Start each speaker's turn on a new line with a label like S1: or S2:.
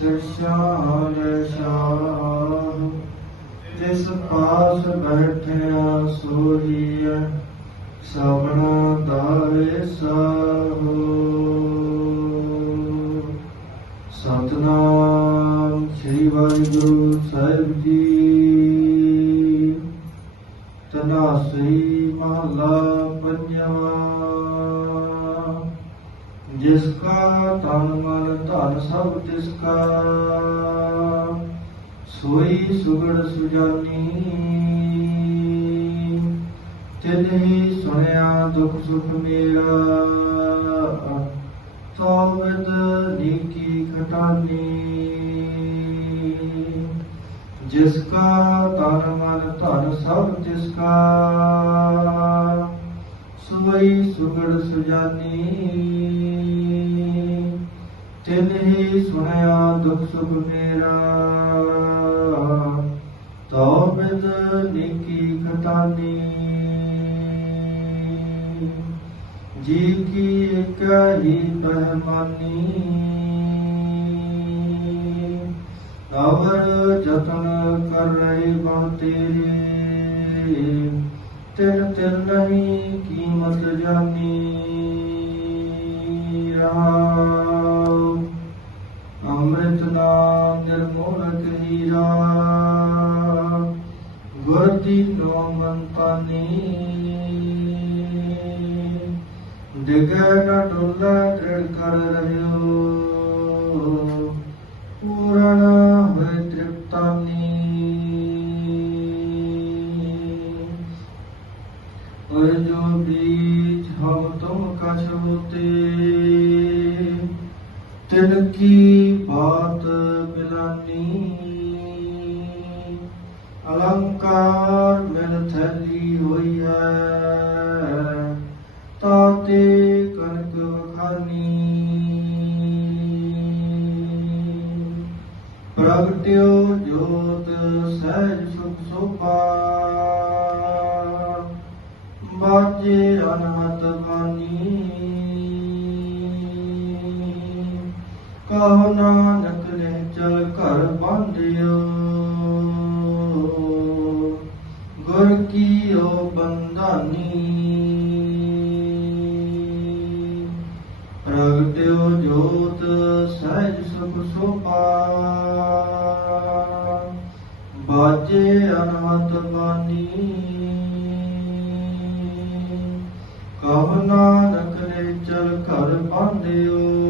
S1: ਸਿਰਸ਼ਾਨ ਸ਼ਾਹ ਜਿਸ ਪਾਸ ਬੈਠਿਆ ਸੋਹੀਐ, ਸਭਨਾ ਦਾ ਵੇਸਾਹੋ ਸਤਨਾਮ ਸ੍ਰੀ ਵਾਹਿਗੁਰੂ ਸਾਹਿਬ ਜੀ। ਤਨਾਸਰੀ ਮਹਲਾ ਪੰਜਵਾ, ਜਿਸ ਕਾ ਤਨ ਧਨ ਸਭ ਤਿਸ ਕਾ ਸੋਈ ਸੁਗੜ ਸੁਜਾਨੀ ਤਿਨ ਹੀ ਸੁਣਿਆ ਦੁਖ ਸੁਖ ਮੇਰਾ ਤੋ ਵਿਦ ਨੀਕੀ ਖਟਾਨੀ ਜਿਸ ਕਾ ਤਨ ਮਨ ਧਨ ਸਭ ਤਿਸ ਕਾ ਸੋਈ ਸੁਗੜ ਸੁਜਾਨੀ तिन ही सुनया दुख सुख मेरा तो बिद निकी खतानी जी की एक ही पहमानी अवर जतन कर रहे बन तेरे। तिन तिन नहीं कीमत जानी। ਕਹੀਰਾ ਗੁਰ ਦੀਨੋ ਮਨ ਪਾਨੀ ਡਿਗੈ ਨ ਡੋਲਾ ਡੜ ਕਰ ਰਹਿਓ। ਪੂਰਨ ਹੋਇ ਤ੍ਰਿਪਤਾਨੀ। ਔਰ ਜੋ ਬੀਜ ਹਮ ਤੁਮ ਕਛ ਹੋਤੇ, ਤਿਨ ਕੀ ਬਾਤ ਅਲੰਕਾਰ ਮਿਲ ਥਲੀ ਹੋਈ ਹੈ ਤਾਤੇ ਕਨਕ ਵਖਾਨੀ। ਪ੍ਰਗਟਿਓ ਜੋਤ ਸਹਿਜ ਸੁਖ ਸੋਭਾ ਬਾਜੇ ਅਨਹਤ ਮਾਨੀ ਕਹੋ ਨਾਨਕ ਨੇ ਚਲ ਘਰ ਬੰਦਿਓ ਕੀਓ ਬੰਦਾਨੀ ਪ੍ਰਗਟਿਓ ਜੋਤ ਸਹਿਜ ਸੁਖ ਸੋਭਾ ਬਾਜੇ ਅਨਹਤ ਬਾਨੀ ਕਹ ਨਾਨਕ ਨੇ ਚਲ ਘਰ ਬਾਂਧਿਓ